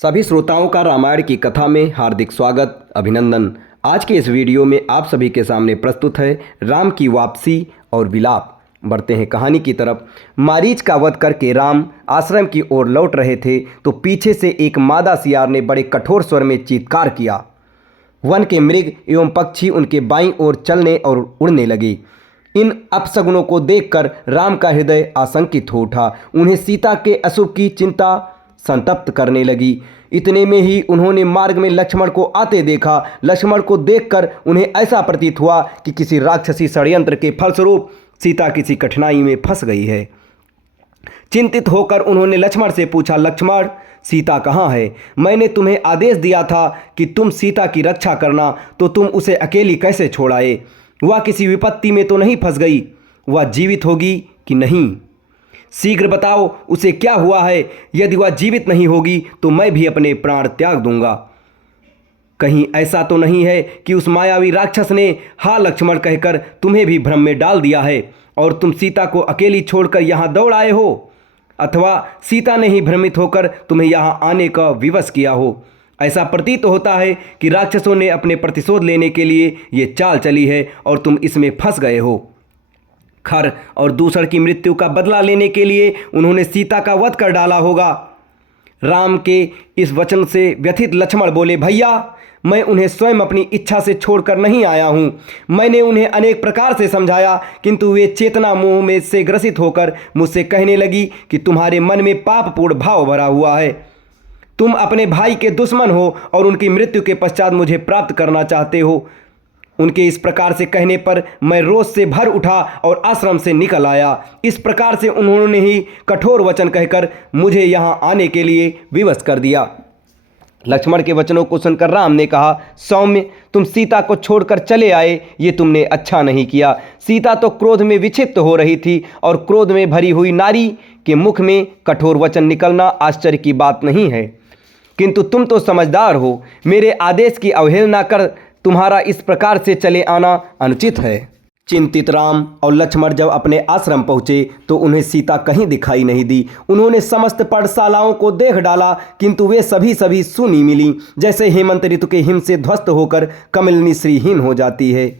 सभी श्रोताओं का रामायण की कथा में हार्दिक स्वागत अभिनंदन। आज के इस वीडियो में आप सभी के सामने प्रस्तुत है राम की वापसी और विलाप। बढ़ते हैं कहानी की तरफ। मारीच का वध करके राम आश्रम की ओर लौट रहे थे तो पीछे से एक मादा सियार ने बड़े कठोर स्वर में चीत्कार किया। वन के मृग एवं पक्षी उनके बाईं ओर चलने और उड़ने लगे। इन अपशगुनों को देखकर राम का हृदय आशंकित हो उठा। उन्हें सीता के अशुभ की चिंता संतप्त करने लगी। इतने में ही उन्होंने मार्ग में लक्ष्मण को आते देखा। लक्ष्मण को देखकर उन्हें ऐसा प्रतीत हुआ कि किसी राक्षसी षड्यंत्र के फलस्वरूप सीता किसी कठिनाई में फंस गई है। चिंतित होकर उन्होंने लक्ष्मण से पूछा, लक्ष्मण, सीता कहाँ है? मैंने तुम्हें आदेश दिया था कि तुम सीता की रक्षा करना, तो तुम उसे अकेली कैसे छोड़ आए? वह किसी विपत्ति में तो नहीं फंस गई? वह जीवित होगी कि नहीं? शीघ्र बताओ, उसे क्या हुआ है? यदि वह जीवित नहीं होगी तो मैं भी अपने प्राण त्याग दूंगा। कहीं ऐसा तो नहीं है कि उस मायावी राक्षस ने हाँ लक्ष्मण कहकर तुम्हें भी भ्रम में डाल दिया है और तुम सीता को अकेली छोड़कर यहाँ दौड़ आए हो? अथवा सीता ने ही भ्रमित होकर तुम्हें यहाँ आने का विवश किया हो? ऐसा प्रतीत होता है कि राक्षसों ने अपने प्रतिशोध लेने के लिए ये चाल चली है और तुम इसमें फंस गए हो। खर और दूसर की मृत्यु का बदला लेने के लिए उन्होंने सीता का वध कर डाला होगा। राम के इस वचन से व्यथित लक्ष्मण बोले, भैया, मैं उन्हें स्वयं अपनी इच्छा से छोड़कर नहीं आया हूँ। मैंने उन्हें अनेक प्रकार से समझाया, किंतु वे चेतना मोह में से ग्रसित होकर मुझसे कहने लगी कि तुम्हारे मन में पापपूर्ण भाव भरा हुआ है। तुम अपने भाई के दुश्मन हो और उनकी मृत्यु के पश्चात मुझे प्राप्त करना चाहते हो। उनके इस प्रकार से कहने पर मैं रोष से भर उठा और आश्रम से निकल आया। इस प्रकार से उन्होंने ही कठोर वचन कहकर मुझे यहाँ आने के लिए विवश कर दिया। लक्ष्मण के वचनों को सुनकर राम ने कहा, सौम्य, तुम सीता को छोड़कर चले आए, ये तुमने अच्छा नहीं किया। सीता तो क्रोध में विक्षिप्त हो रही थी और क्रोध में भरी हुई नारी के मुख में कठोर वचन निकलना आश्चर्य की बात नहीं है, किंतु तुम तो समझदार हो। मेरे आदेश की अवहेलना कर तुम्हारा इस प्रकार से चले आना अनुचित है। चिंतित राम और लक्ष्मण जब अपने आश्रम पहुँचे तो उन्हें सीता कहीं दिखाई नहीं दी। उन्होंने समस्त पाठशालाओं को देख डाला, किंतु वे सभी सूनी मिली, जैसे हेमंत ऋतु के हिम से ध्वस्त होकर कमलिनी श्रीहीन हो जाती है।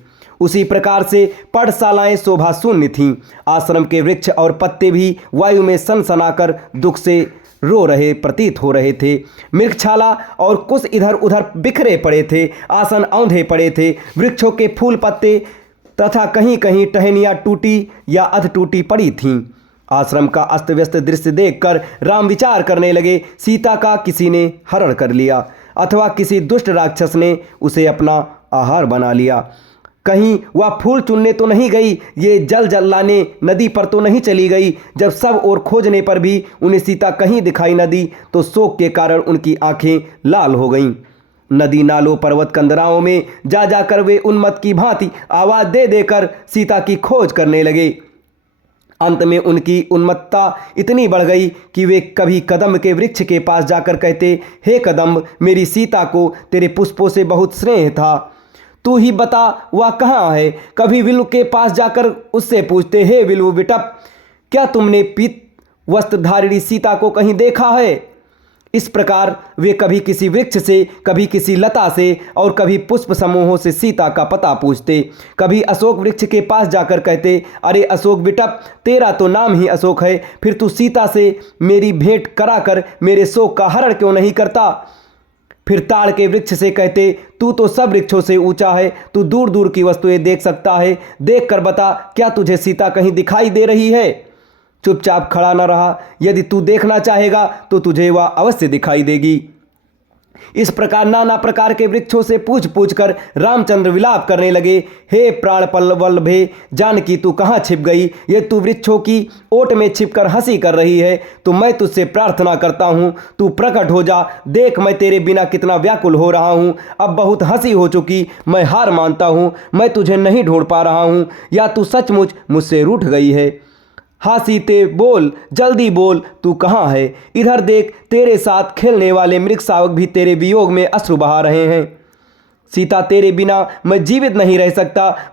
उसी प्रकार से पाठशालाएं शोभा शून्य थीं। आश्रम के वृक्ष और पत्ते भी वायु में सनसनाकर दुख से रो रहे प्रतीत हो रहे थे। मृगछाला और कुछ इधर उधर बिखरे पड़े थे। आसन औंधे पड़े थे। वृक्षों के फूल पत्ते तथा कहीं कहीं टहनियाँ टूटी या अध टूटी पड़ी थीं। आश्रम का अस्त व्यस्त दृश्य देखकर राम विचार करने लगे, सीता का किसी ने हरण कर लिया अथवा किसी दुष्ट राक्षस ने उसे अपना आहार बना लिया। कहीं वह फूल चुनने तो नहीं गई, ये जल लाने नदी पर तो नहीं चली गई। जब सब ओर खोजने पर भी उन्हें सीता कहीं दिखाई न दी तो शोक के कारण उनकी आंखें लाल हो गईं। नदी नालों पर्वत कंदराओं में जा जाकर वे उन्मत्त की भांति आवाज दे देकर सीता की खोज करने लगे। अंत में उनकी उन्मत्तता इतनी बढ़ गई कि वे कभी कदम्ब के वृक्ष के पास जाकर कहते, हे कदम्ब, मेरी सीता को तेरे पुष्पों से बहुत स्नेह था, तू ही बता वह कहाँ है। कभी विल्व के पास जाकर उससे पूछते, हे विल्व विटप, क्या तुमने पीत वस्त्रधारिणी सीता को कहीं देखा है? इस प्रकार वे कभी किसी वृक्ष से, कभी किसी लता से और कभी पुष्प समूहों से सीता का पता पूछते। कभी अशोक वृक्ष के पास जाकर कहते, अरे अशोक विटप, तेरा तो नाम ही अशोक है, फिर तू सीता से मेरी भेंट कराकर मेरे शोक का हरण क्यों नहीं करता? फिर ताड़ के वृक्ष से कहते, तू तो सब वृक्षों से ऊंचा है, तू दूर दूर की वस्तुएं देख सकता है, देख कर बता, क्या तुझे सीता कहीं दिखाई दे रही है? चुपचाप खड़ा न रहा। यदि तू देखना चाहेगा तो तुझे वह अवश्य दिखाई देगी। इस प्रकार नाना प्रकार के वृक्षों से पूछ पूछ कर रामचंद्र विलाप करने लगे, हे प्राण वल्लभे, जानकी तू कहाँ छिप गई? ये तू वृक्षों की ओट में छिपकर हंसी कर रही है, तो मैं तुझसे प्रार्थना करता हूँ, तू प्रकट हो जा। देख, मैं तेरे बिना कितना व्याकुल हो रहा हूँ। अब बहुत हंसी हो चुकी, मैं हार मानता हूँ। मैं तुझे नहीं ढूंढ पा रहा हूँ, या तू सचमुच मुझसे रूठ गई है? हाँ सीते, बोल, जल्दी बोल, तू कहाँ है? इधर देख, तेरे साथ खेलने वाले मृग शावक भी तेरे वियोग में अश्रु बहा रहे हैं। सीता, तेरे बिना मैं जीवित नहीं रह सकता।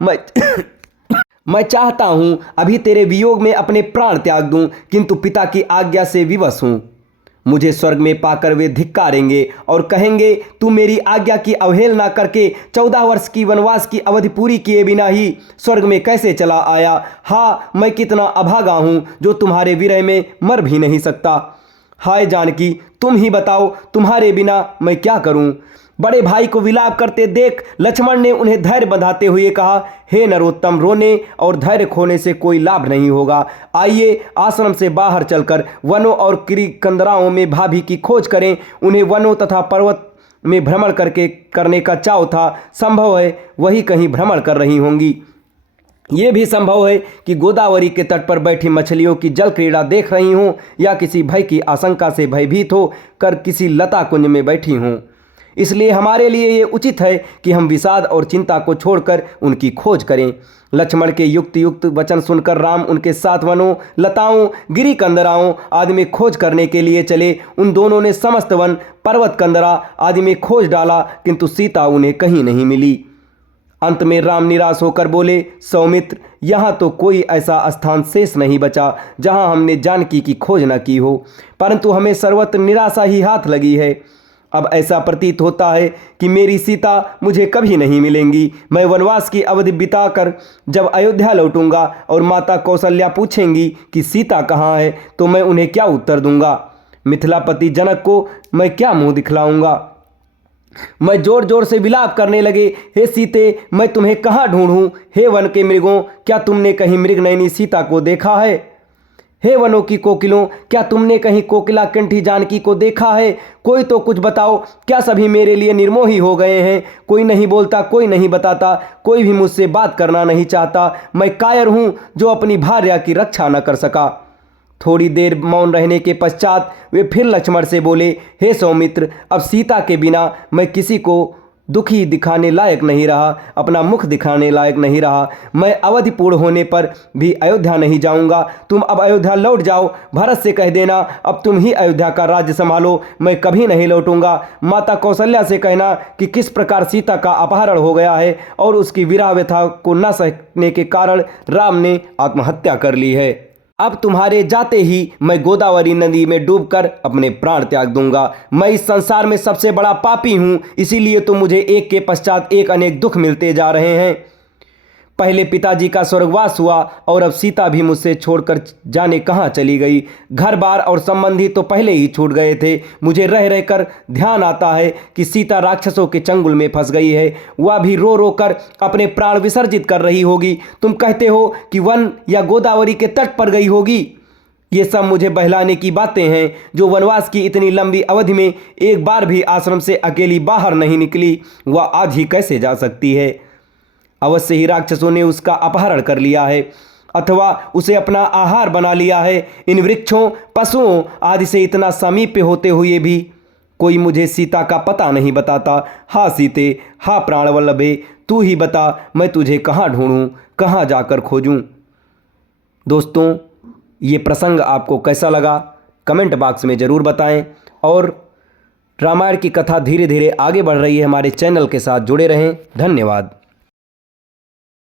मैं चाहता हूँ अभी तेरे वियोग में अपने प्राण त्याग दूँ, किंतु पिता की आज्ञा से विवश हूँ। मुझे स्वर्ग में पाकर वे धिक्कारेंगे और कहेंगे, तू मेरी आज्ञा की अवहेलना करके 14 वर्ष की वनवास की अवधि पूरी किए बिना ही स्वर्ग में कैसे चला आया। हाँ, मैं कितना अभागा हूँ जो तुम्हारे विरह में मर भी नहीं सकता। हाय जानकी, तुम ही बताओ, तुम्हारे बिना मैं क्या करूँ। बड़े भाई को विलाप करते देख लक्ष्मण ने उन्हें धैर्य बंधाते हुए कहा, हे नरोत्तम, रोने और धैर्य खोने से कोई लाभ नहीं होगा। आइए आश्रम से बाहर चलकर वनों और किरिकंदराओं में भाभी की खोज करें। उन्हें वनों तथा पर्वत में भ्रमण करने का चाव था। संभव है वही कहीं भ्रमण कर रही होंगी। ये भी संभव है कि गोदावरी के तट पर बैठी मछलियों की जल क्रीड़ा देख रही हों या किसी भय की आशंका से भयभीत हो कर किसी लता कुंज में बैठी हों। इसलिए हमारे लिए ये उचित है कि हम विषाद और चिंता को छोड़कर उनकी खोज करें। लक्ष्मण के युक्त वचन सुनकर राम उनके साथ वनों, लताओं, गिरी कंदराओं आदि में खोज करने के लिए चले। उन दोनों ने समस्त वन, पर्वत, कंदरा आदि में खोज डाला, किंतु सीता उन्हें कहीं नहीं मिली। अंत में राम निराश होकर बोले, सौमित्र, यहाँ तो कोई ऐसा स्थान शेष नहीं बचा जहाँ हमने जानकी की खोज न की हो, परंतु हमें सर्वत्र निराशा ही हाथ लगी है। अब ऐसा प्रतीत होता है कि मेरी सीता मुझे कभी नहीं मिलेंगी। मैं वनवास की अवधि बिताकर जब अयोध्या लौटूंगा और माता कौशल्या पूछेंगी कि सीता कहाँ है, तो मैं उन्हें क्या उत्तर दूंगा। मिथिलापति जनक को मैं क्या मुंह दिखलाऊंगा। मैं जोर जोर से विलाप करने लगे, हे सीते, मैं तुम्हें कहाँ ढूंढूं। हे वन के मृगों, क्या तुमने कहीं मृगनयनी सीता को देखा है। हे वनों की कोकिलों, क्या तुमने कहीं कोकिला कंठी जानकी को देखा है। कोई तो कुछ बताओ, क्या सभी मेरे लिए निर्मोही हो गए हैं। कोई नहीं बोलता, कोई नहीं बताता, कोई भी मुझसे बात करना नहीं चाहता। मैं कायर हूँ जो अपनी भार्या की रक्षा न कर सका। थोड़ी देर मौन रहने के पश्चात वे फिर लक्ष्मण से बोले, हे सौमित्र, अब सीता के बिना मैं किसी को दुखी दिखाने लायक नहीं रहा, अपना मुख दिखाने लायक नहीं रहा। मैं अवधि पूर्ण होने पर भी अयोध्या नहीं जाऊंगा। तुम अब अयोध्या लौट जाओ। भरत से कह देना अब तुम ही अयोध्या का राज्य संभालो, मैं कभी नहीं लौटूंगा। माता कौशल्या से कहना कि किस प्रकार सीता का अपहरण हो गया है और उसकी विरह व्यथा को न सहने के कारण राम ने आत्महत्या कर ली है। अब तुम्हारे जाते ही मैं गोदावरी नदी में डूबकर अपने प्राण त्याग दूंगा। मैं इस संसार में सबसे बड़ा पापी हूँ, इसीलिए तो मुझे एक के पश्चात एक अनेक दुख मिलते जा रहे हैं। पहले पिताजी का स्वर्गवास हुआ और अब सीता भी मुझसे छोड़कर जाने कहाँ चली गई। घर बार और संबंधी तो पहले ही छूट गए थे। मुझे रह रहकर ध्यान आता है कि सीता राक्षसों के चंगुल में फंस गई है। वह भी रो रो कर अपने प्राण विसर्जित कर रही होगी। तुम कहते हो कि वन या गोदावरी के तट पर गई होगी। ये सब मुझे बहलाने की बातें हैं। जो वनवास की इतनी लंबी अवधि में एक बार भी आश्रम से अकेली बाहर नहीं निकली, वह आज ही कैसे जा सकती है। अवश्य ही राक्षसों ने उसका अपहरण कर लिया है अथवा उसे अपना आहार बना लिया है। इन वृक्षों, पशुओं आदि से इतना समीप्य होते हुए भी कोई मुझे सीता का पता नहीं बताता। हा सीते, हा प्राणवल्लभे, तू ही बता, मैं तुझे कहाँ ढूंढूं, कहाँ जाकर खोजूं। दोस्तों, ये प्रसंग आपको कैसा लगा कमेंट बॉक्स में ज़रूर बताएं और रामायण की कथा धीरे धीरे आगे बढ़ रही है। हमारे चैनल के साथ जुड़े रहें। धन्यवाद।